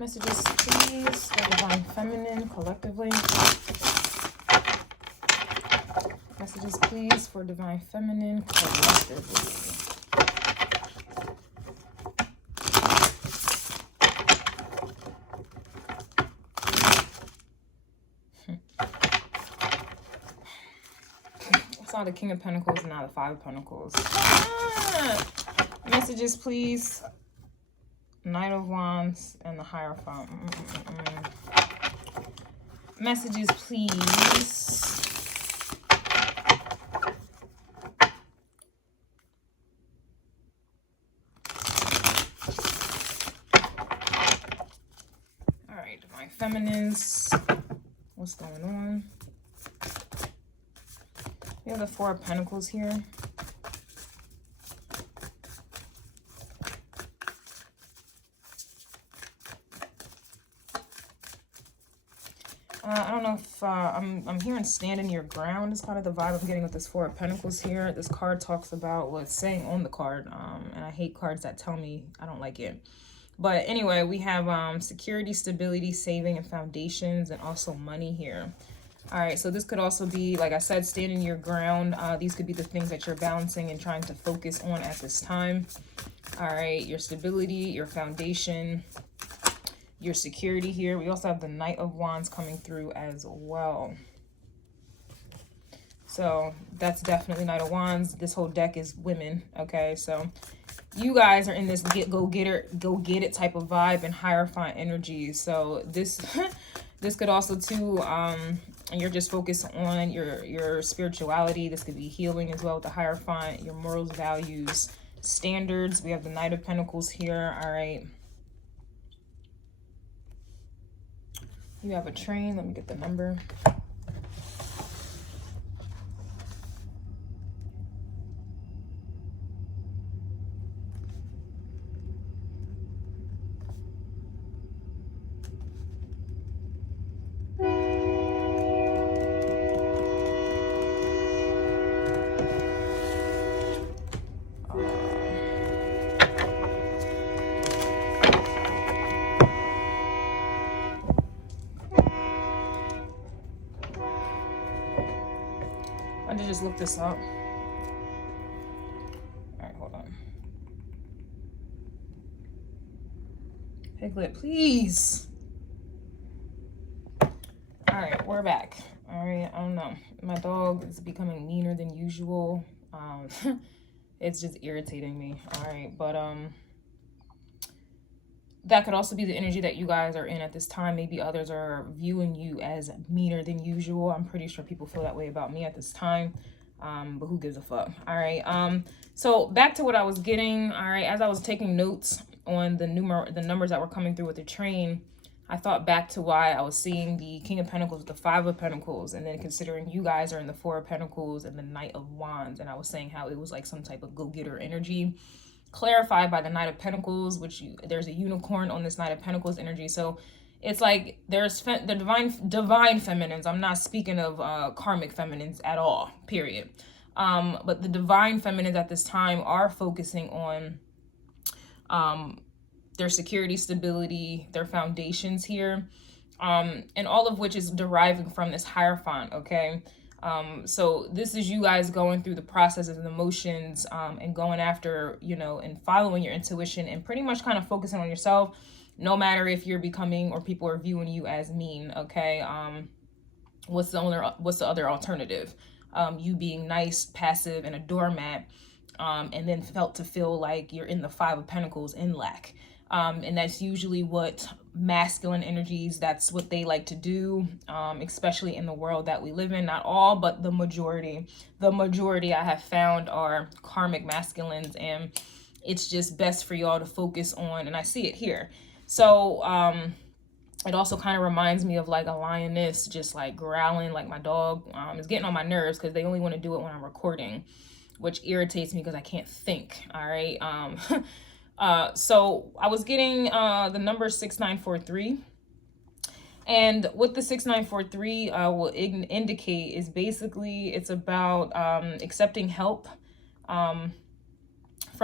Messages, please, for Divine Feminine collectively. Messages, please, for Divine Feminine collectively. It's not the King of Pentacles and not the Five of Pentacles. Messages, please. Knight of Wands and the Hierophant. Messages, please. All right, Divine Feminines. What's going on? We have the Four of Pentacles here. I don't know if I'm hearing standing your ground is kind of the vibe I'm getting with this Four of Pentacles here. This card talks about what's saying on the card, and I hate cards that tell me I don't like it. But anyway, we have security, stability, saving, and foundations, and also money here. All right, so this could also be, like I said, standing your ground. These could be the things that you're balancing and trying to focus on at this time. All right, your stability, your foundation, your security here. We also have the Knight of Wands coming through as well. So that's definitely Knight of Wands. This whole deck is women, okay? So you guys are in this go get it type of vibe and Hierophant energy. So this this could also too, and you're just focused on your spirituality. This could be healing as well with the Hierophant, your morals, values, standards. We have the Knight of Pentacles here. All right. You have a train. Let me get the number. I had to just look this up. All right, hold on. Piglet, please. All right, we're back. All right, I don't know. My dog is becoming meaner than usual. It's just irritating me. All right, but that could also be the energy that you guys are in at this time. Maybe others are viewing you as meaner than usual. I'm pretty sure people feel that way about me at this time. But who gives a fuck? All right. So back to what I was getting. All right. As I was taking notes on the numbers that were coming through with the train, I thought back to why I was seeing the King of Pentacles with the Five of Pentacles, and then considering you guys are in the Four of Pentacles and the Knight of Wands, and I was saying how it was like some type of go-getter energy, clarified by the Knight of Pentacles, which there's a unicorn on this Knight of Pentacles energy. So it's like there's the divine feminines. I'm not speaking of karmic feminines at all, period. But the divine feminines at this time are focusing on their security, stability, their foundations here, and all of which is deriving from this Hierophant, okay? So this is you guys going through the processes and emotions, and going after, you know, and following your intuition and pretty much kind of focusing on yourself, no matter if you're becoming or people are viewing you as mean, okay? What's the other alternative? You being nice, passive, and a doormat, and then feel like you're in the Five of Pentacles in lack. And that's usually what masculine energies, that's what they like to do, especially in the world that we live in. Not all, but the majority I have found are karmic masculines, and it's just best for y'all to focus on, and I see it here. So it also kind of reminds me of like a lioness just like growling, like my dog is getting on my nerves because they only want to do it when I'm recording, which irritates me because I can't think. All right. So I was getting the number 6943, and what the 6943 will indicate is basically it's about accepting help from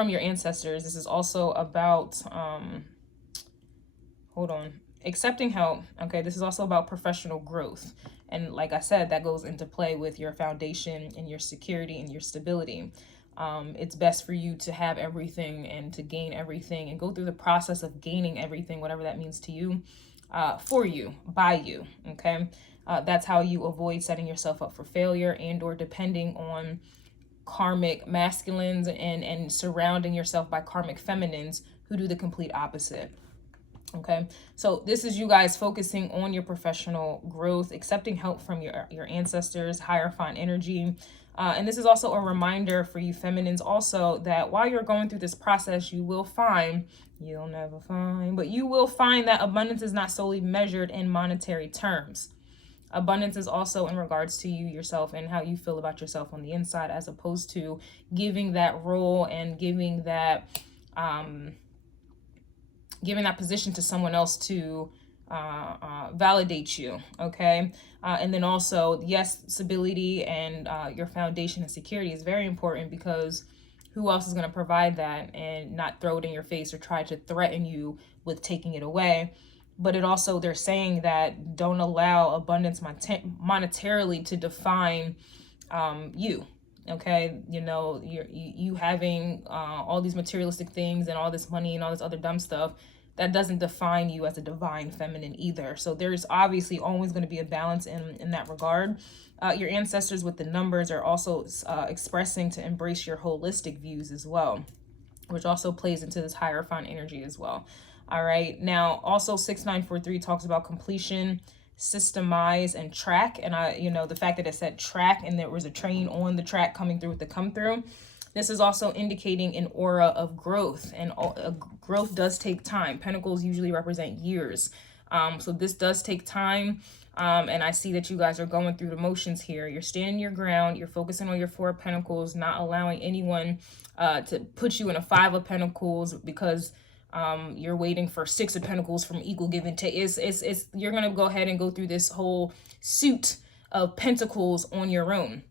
your ancestors. This is also about hold on, accepting help. Okay, this is also about professional growth. And like I said, that goes into play with your foundation and your security and your stability. It's best for you to have everything and to gain everything and go through the process of gaining everything, whatever that means to you, for you, by you, okay? That's how you avoid setting yourself up for failure and or depending on karmic masculines and surrounding yourself by karmic feminines who do the complete opposite. Okay, so this is you guys focusing on your professional growth, accepting help from your ancestors, hierophant energy. And this is also a reminder for you feminines also that while you're going through this process, you will find, you'll never find, but you will find that abundance is not solely measured in monetary terms. Abundance is also in regards to you yourself and how you feel about yourself on the inside, as opposed to giving that role and giving that position to someone else to validate you, okay? And then also, yes, stability and your foundation and security is very important, because who else is going to provide that and not throw it in your face or try to threaten you with taking it away? But it also, they're saying that don't allow abundance monetarily to define you. Okay, you know, you having all these materialistic things and all this money and all this other dumb stuff, that doesn't define you as a divine feminine either. So there's obviously always going to be a balance in that regard. Your ancestors with the numbers are also expressing to embrace your holistic views as well, which also plays into this hierophant energy as well. All right, now also 6943 talks about completion, systemize, and track. And the fact that it said track and there was a train on the track coming through with the come through, this is also indicating an aura of growth, and growth does take time. Pentacles usually represent years. So this does take time. And I see that you guys are going through the motions here. You're standing your ground. You're focusing on your 4 of Pentacles, not allowing anyone to put you in a 5 of Pentacles because you're waiting for 6 of Pentacles from equal give and take. You're going to go ahead and go through this whole suit of Pentacles on your own.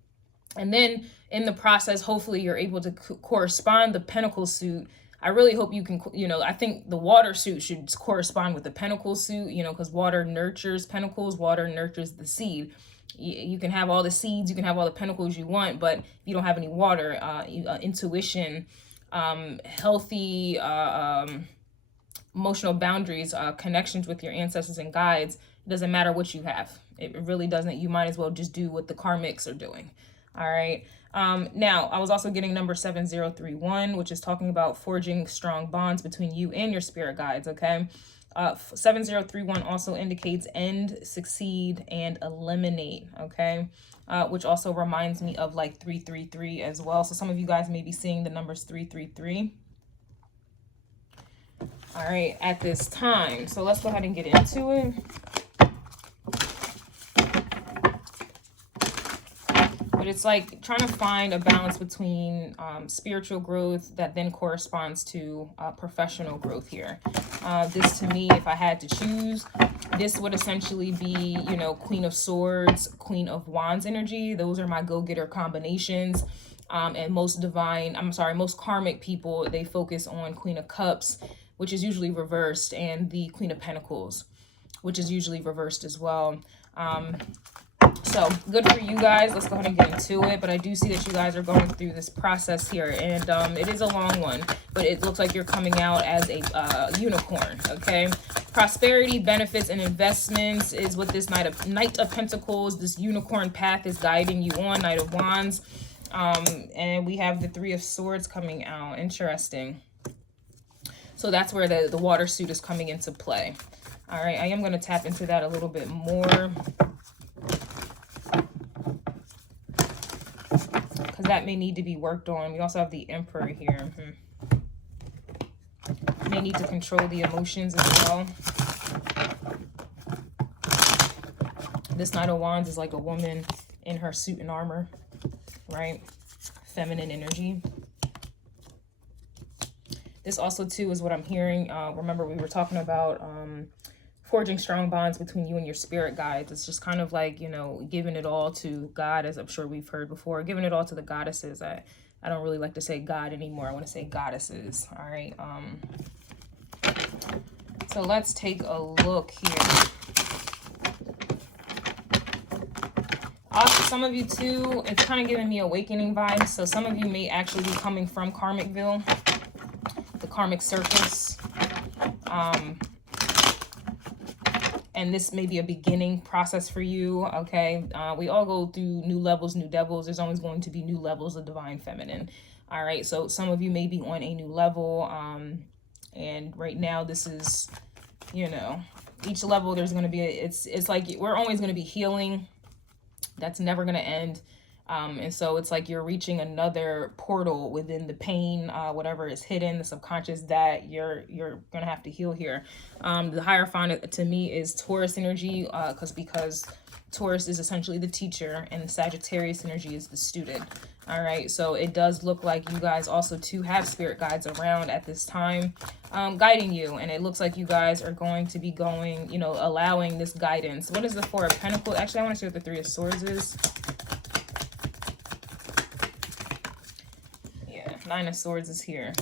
And then in the process, hopefully you're able to correspond the Pentacle suit. I really hope you can, I think the water suit should correspond with the Pentacle suit, because water nurtures Pentacles, water nurtures the seed. You can have all the seeds, you can have all the Pentacles you want, but if you don't have any water, intuition, healthy emotional boundaries, connections with your ancestors and guides, it doesn't matter what you have. It really doesn't. You might as well just do what the karmics are doing. All right. Now, I was also getting number 7031, which is talking about forging strong bonds between you and your spirit guides, okay? 7031 also indicates end, succeed, and eliminate, okay? Which also reminds me of like 333 as well. So some of you guys may be seeing the numbers 333. All right, at this time. So let's go ahead and get into it. But it's like trying to find a balance between spiritual growth that then corresponds to professional growth here. This to me, if I had to choose, this would essentially be, Queen of Swords, Queen of Wands energy. Those are my go-getter combinations. And most karmic people, they focus on Queen of Cups, which is usually reversed, and the Queen of Pentacles, which is usually reversed as well. So good for you guys. Let's go ahead and get into it. But I do see that you guys are going through this process here, and it is a long one, but it looks like you're coming out as a unicorn. Okay, prosperity, benefits, and investments is what this Knight of Pentacles, this unicorn path is guiding you on. Knight of Wands, and we have the 3 of Swords coming out. Interesting. So that's where the water suit is coming into play. All right, I am going to tap into that a little bit more, because that may need to be worked on. We also have the Emperor here. May need to control the emotions as well. This Knight of Wands is like a woman in her suit and armor, right? Feminine energy. This also, too, is what I'm hearing. Remember, we were talking about forging strong bonds between you and your spirit guides. It's just kind of like, giving it all to God, as I'm sure we've heard before. Giving it all to the goddesses. I don't really like to say God anymore. I want to say goddesses. All right. So let's take a look here. Also, some of you too, it's kind of giving me awakening vibes. So some of you may actually be coming from Karmicville, the karmic circus. And this may be a beginning process for you, okay? We all go through new levels, new devils. There's always going to be new levels of divine feminine. All right, so some of you may be on a new level. And right now this is, you know, each level there's going to be, it's like we're always going to be healing. That's never going to end. And so it's like you're reaching another portal within the pain, whatever is hidden, the subconscious, that you're going to have to heal here. The Hierophant to me is Taurus energy, because Taurus is essentially the teacher and the Sagittarius energy is the student. All right, so it does look like you guys also too have spirit guides around at this time, guiding you. And it looks like you guys are going to be going, you know, allowing this guidance. What is the Four of Pentacles? Actually, I want to see what the Three of Swords is. Yeah, Nine of Swords is here.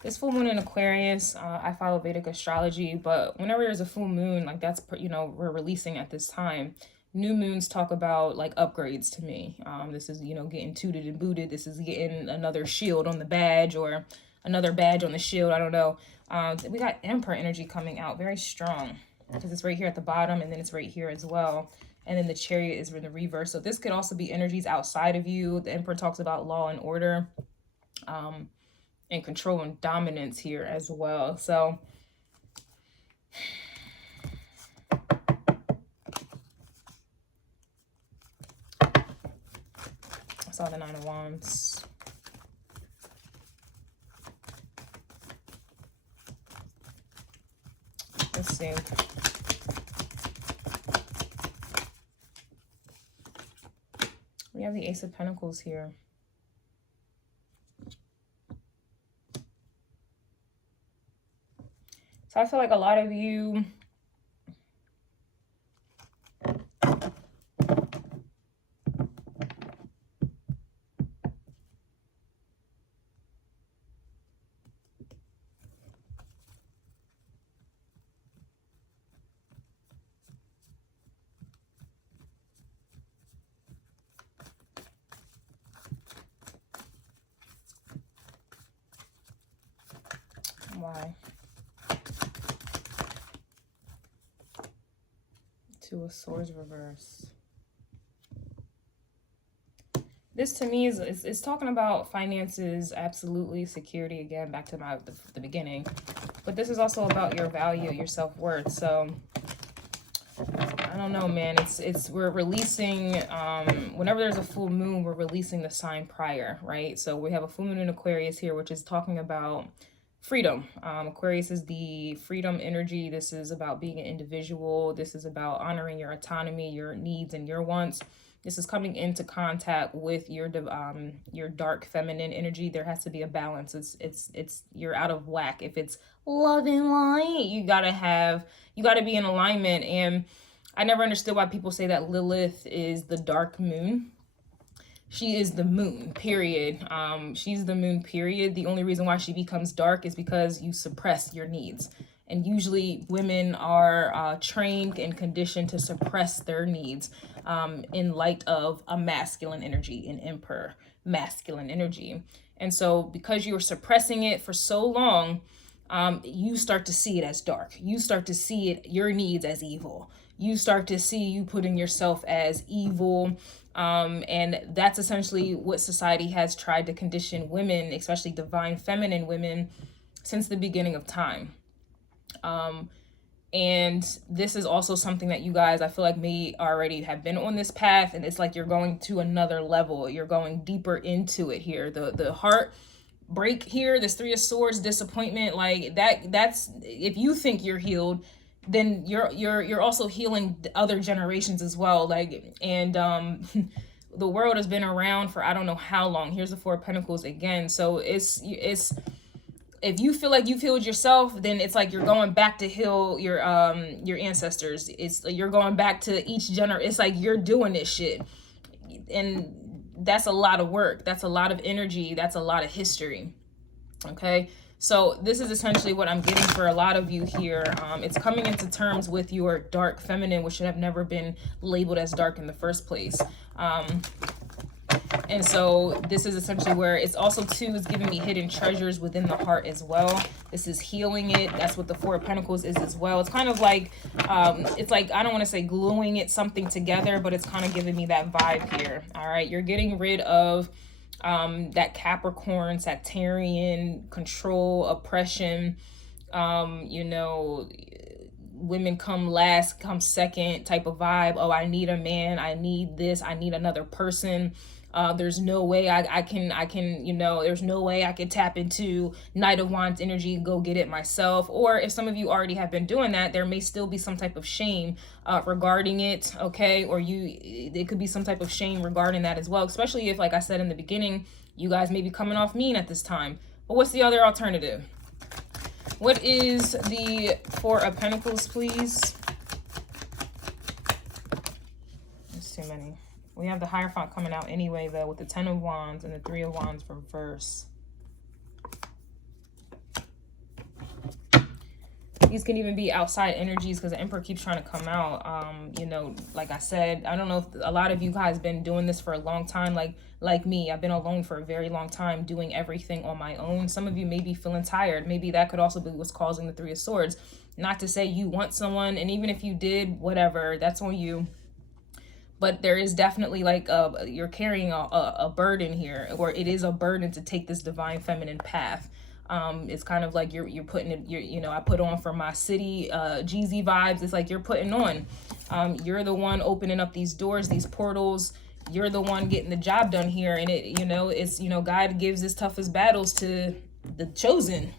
This full moon in Aquarius, I follow Vedic astrology, but whenever there's a full moon, like that's, you know, we're releasing at this time. New moons talk about like upgrades to me. This is, you know, getting tooted and booted. This is getting another shield on the badge or another badge on the shield. I don't know. We got Emperor energy coming out very strong because it's right here at the bottom and then it's right here as well. And then the Chariot is in the reverse. So this could also be energies outside of you. The Emperor talks about law and order. And control and dominance here as well. So I saw the Nine of Wands. Let's see. We have the Ace of Pentacles here. So I feel like a lot of you, why? Two of Swords reverse. This to me is talking about finances, absolutely, security, again, back to the beginning. But this is also about your value, your self-worth. So I don't know, man. We're releasing, whenever there's a full moon, we're releasing the sign prior, right? So we have a full moon in Aquarius here, which is talking about freedom. Aquarius is the freedom energy. This is about being an individual. This is about honoring your autonomy, your needs, and your wants. This is coming into contact with your dark feminine energy. There has to be a balance. It's you're out of whack. If it's love and light, you gotta be in alignment. And I never understood why people say that Lilith is the dark moon. She is the moon, period. She's the moon, period. The only reason why she becomes dark is because you suppress your needs. And usually women are trained and conditioned to suppress their needs in light of a masculine energy, an emperor, masculine energy. And so because you're suppressing it for so long, you start to see it as dark. You start to see it, your needs, as evil. You start to see you putting yourself as evil. And that's essentially what society has tried to condition women, especially divine feminine women, since the beginning of time. And this is also something that you guys, I feel like, may already have been on this path, and it's like you're going to another level. You're going deeper into it here. The heart break here, this Three of Swords, disappointment, like that's if you think you're healed, then you're also healing other generations as well. Like, and the world has been around for I don't know how long. Here's the Four of Pentacles again. So it's if you feel like you've healed yourself, then it's like you're going back to heal your ancestors. It's you're going back to each it's like you're doing this shit. And that's a lot of work. That's a lot of energy. That's a lot of history. Okay. So this is essentially what I'm getting for a lot of you here. It's coming into terms with your dark feminine, which should have never been labeled as dark in the first place. And so this is essentially where it's also too is giving me hidden treasures within the heart as well. This is healing it. That's what the Four of Pentacles is as well. It's kind of like, it's like, I don't want to say gluing it something together, but it's kind of giving me that vibe here. All right. You're getting rid of that Capricorn, Sagittarian, control, oppression, you know, women come last, come second type of vibe. Oh, I need a man. I need this. I need another person. There's no way I can, you know, there's no way I can tap into Knight of Wands energy, go get it myself. Or if some of you already have been doing that, there may still be some type of shame regarding it, okay? Or it could be some type of shame regarding that as well, especially if, like I said in the beginning, you guys may be coming off mean at this time. But what's the other alternative? What is the Four of Pentacles, please? There's too many. We have the Hierophant coming out anyway, though, with the Ten of Wands and the Three of Wands reverse. These can even be outside energies because the Emperor keeps trying to come out. You know, like I said, I don't know if a lot of you guys been doing this for a long time. Like me, I've been alone for a very long time doing everything on my own. Some of you may be feeling tired. Maybe that could also be what's causing the Three of Swords. Not to say you want someone, and even if you did, whatever, that's on you. But there is definitely like you're carrying a burden here, or it is a burden to take this divine feminine path. It's kind of like you're putting it, you know, I put on for my city Jeezy vibes. It's like you're putting on. You're the one opening up these doors, these portals. You're the one getting the job done here. And it, you know, it's, you know, God gives his toughest battles to the chosen.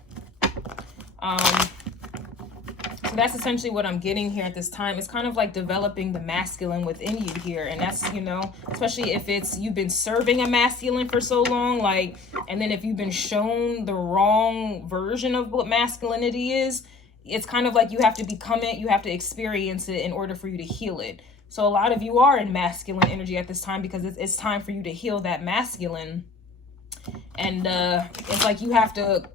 So that's essentially what I'm getting here at this time. It's kind of like developing the masculine within you here. And that's, you know, especially if it's, you've been serving a masculine for so long, like, and then if you've been shown the wrong version of what masculinity is, it's kind of like you have to become it, you have to experience it in order for you to heal it. So a lot of you are in masculine energy at this time because it's time for you to heal that masculine. And it's like you have to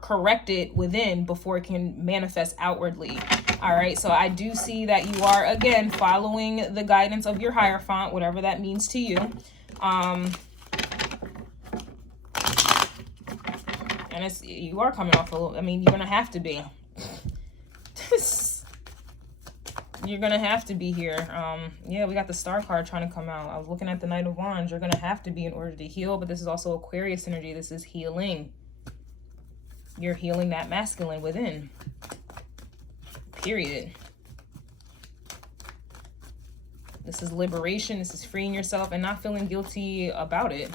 correct it within before it can manifest outwardly. All right, so I do see that you are again following the guidance of your Hierophant, whatever that means to you. And you are coming off a little, I mean, you're gonna have to be. You're gonna have to be here. Yeah, we got the Star card trying to come out. I was looking at the Knight of Wands. You're gonna have to be in order to heal, but this is also Aquarius energy. This is healing. You're healing that masculine within. Period. This is liberation. This is freeing yourself and not feeling guilty about it.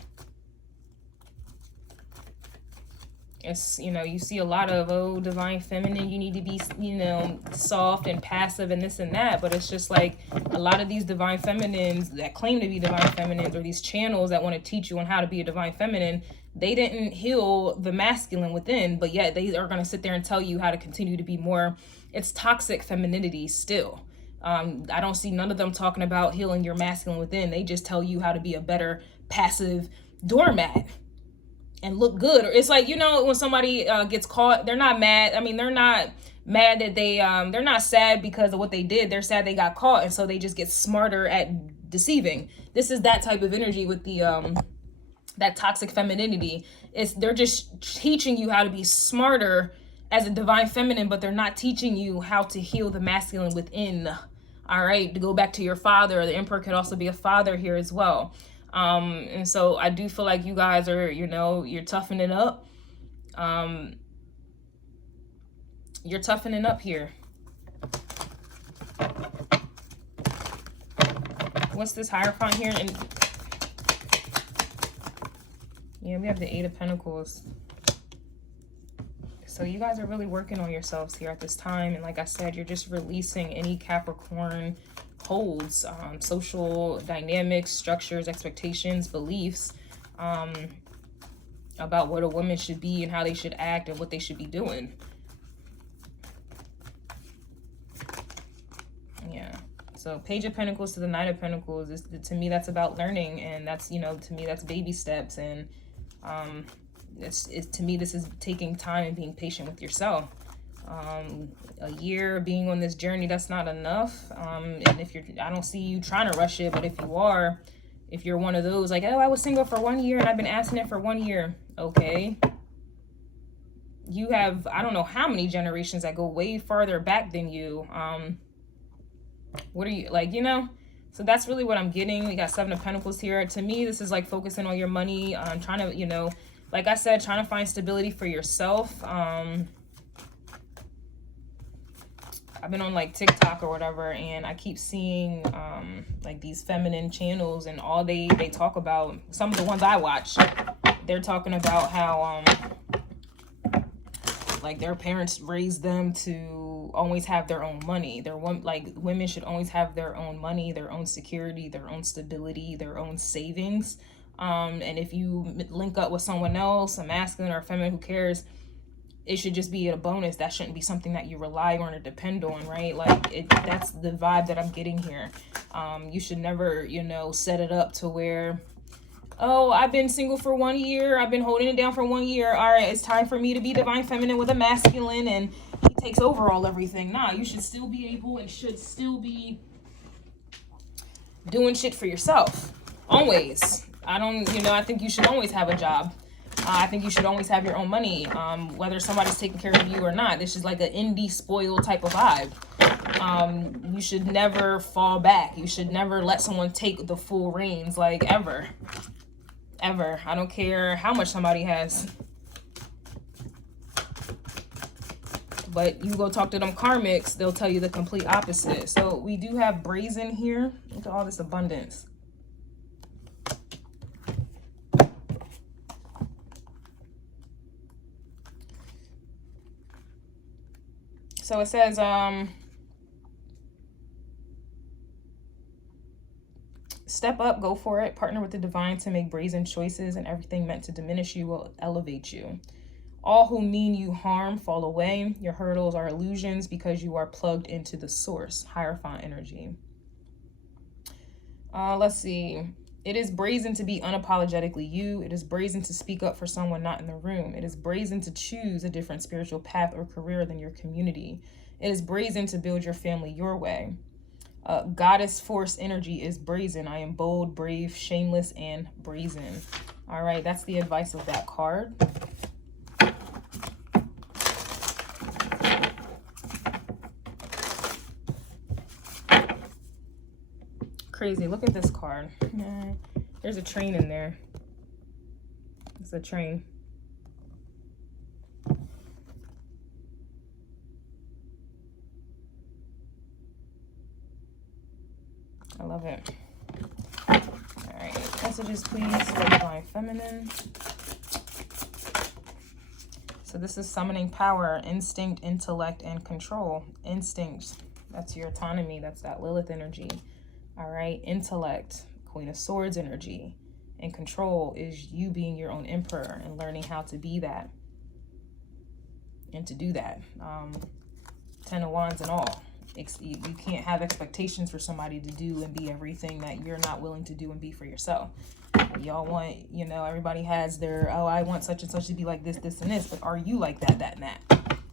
It's, you know, you see a lot of, oh, divine feminine, you need to be, you know, soft and passive and this and that. But it's just like a lot of these divine feminines that claim to be divine feminines, or these channels that want to teach you on how to be a divine feminine, they didn't heal the masculine within, but yet they are going to sit there and tell you how to continue to be more. It's toxic femininity still. I don't see none of them talking about healing your masculine within. They just tell you how to be a better passive doormat and look good. Or it's like, you know, when somebody gets caught, they're not mad. I mean, they're not mad that they're not sad because of what they did. They're sad they got caught, and so they just get smarter at deceiving. This is that type of energy with the that toxic femininity. They're just teaching you how to be smarter as a divine feminine, but they're not teaching you how to heal the masculine within. All right, to go back to your father, the Emperor could also be a father here as well. And so I do feel like you guys are, you know, you're toughening up. You're toughening up here. What's this Hierophant here? And yeah, we have the Eight of Pentacles. So you guys are really working on yourselves here at this time. And like I said, you're just releasing any Capricorn holds, social dynamics, structures, expectations, beliefs. about what a woman should be and how they should act and what they should be doing. Yeah. So Page of Pentacles to the Knight of Pentacles is, to me, that's about learning, and that's, you know, to me, that's baby steps. And to me, this is taking time and being patient with yourself. A year being on this journey, that's not enough. And if you're, I don't see you trying to rush it, but if you are, if you're one of those like, oh, I was single for 1 year and I've been asking it for 1 year. Okay. You have, I don't know how many generations that go way farther back than you. What are you, like, you know? So that's really what I'm getting. We got 7 of Pentacles here. To me, this is like focusing on your money, trying to, you know, like I said, trying to find stability for yourself. I've been on like TikTok or whatever, and I keep seeing like these feminine channels, and all they talk about, some of the ones I watch, they're talking about how like their parents raised them to always have their own money. Like women should always have their own money, their own security, their own stability, their own savings. And if you link up with someone else, a masculine or a feminine, who cares? It should just be a bonus. That shouldn't be something that you rely on or depend on, right? Like that's the vibe that I'm getting here. You should never, you know, set it up to where, oh, I've been single for 1 year. I've been holding it down for 1 year. All right, it's time for me to be divine feminine with a masculine, and he takes over all everything. Nah, you should still be able and should still be doing shit for yourself. Always. I think you should always have a job. I think you should always have your own money, whether somebody's taking care of you or not. This is like an indie spoil type of vibe. You should never fall back. You should never let someone take the full reins, like ever. Ever. I don't care how much somebody has. But you go talk to them karmics, they'll tell you the complete opposite. So we do have brazen here. Look at all this abundance. So it says, step up, go for it, partner with the divine to make brazen choices, and everything meant to diminish you will elevate you. All who mean you harm fall away. Your hurdles are illusions because you are plugged into the source. Hierophant energy. Let's see. It is brazen to be unapologetically you. It is brazen to speak up for someone not in the room. It is brazen to choose a different spiritual path or career than your community. It is brazen to build your family your way. Goddess force energy is brazen. I am bold, brave, shameless, and brazen. All right, that's the advice of that card. Crazy. Look at this card. There's a train in there. It's a train. I love it. All right. Messages, please, for Divine Feminine. So this is summoning power, instinct, intellect, and control. Instinct. That's your autonomy. That's that Lilith energy. All right, intellect, Queen of Swords energy, and control is you being your own emperor and learning how to be that and to do that. 10 of Wands and all. You can't have expectations for somebody to do and be everything that you're not willing to do and be for yourself. Y'all want, you know, everybody has their, oh, I want such and such to be like this, this, and this, but are you like that, that, and that?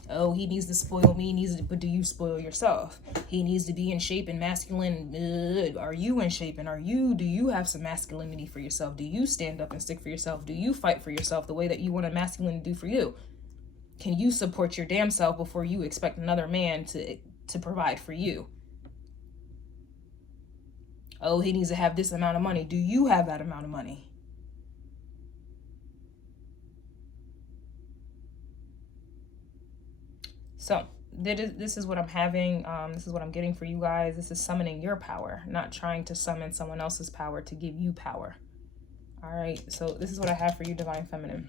Oh, he needs to spoil me, but do you spoil yourself? He needs to be in shape and masculine. Are you in shape? And do you have some masculinity for yourself? Do you stand up and stick for yourself? Do you fight for yourself the way that you want a masculine to do for you? Can you support your damn self before you expect another man to provide for you? Oh, he needs to have this amount of money. Do you have that amount of money? So this is what I'm having. This is what I'm getting for you guys. This is summoning your power, not trying to summon someone else's power to give you power. All right. So this is what I have for you, Divine Feminine.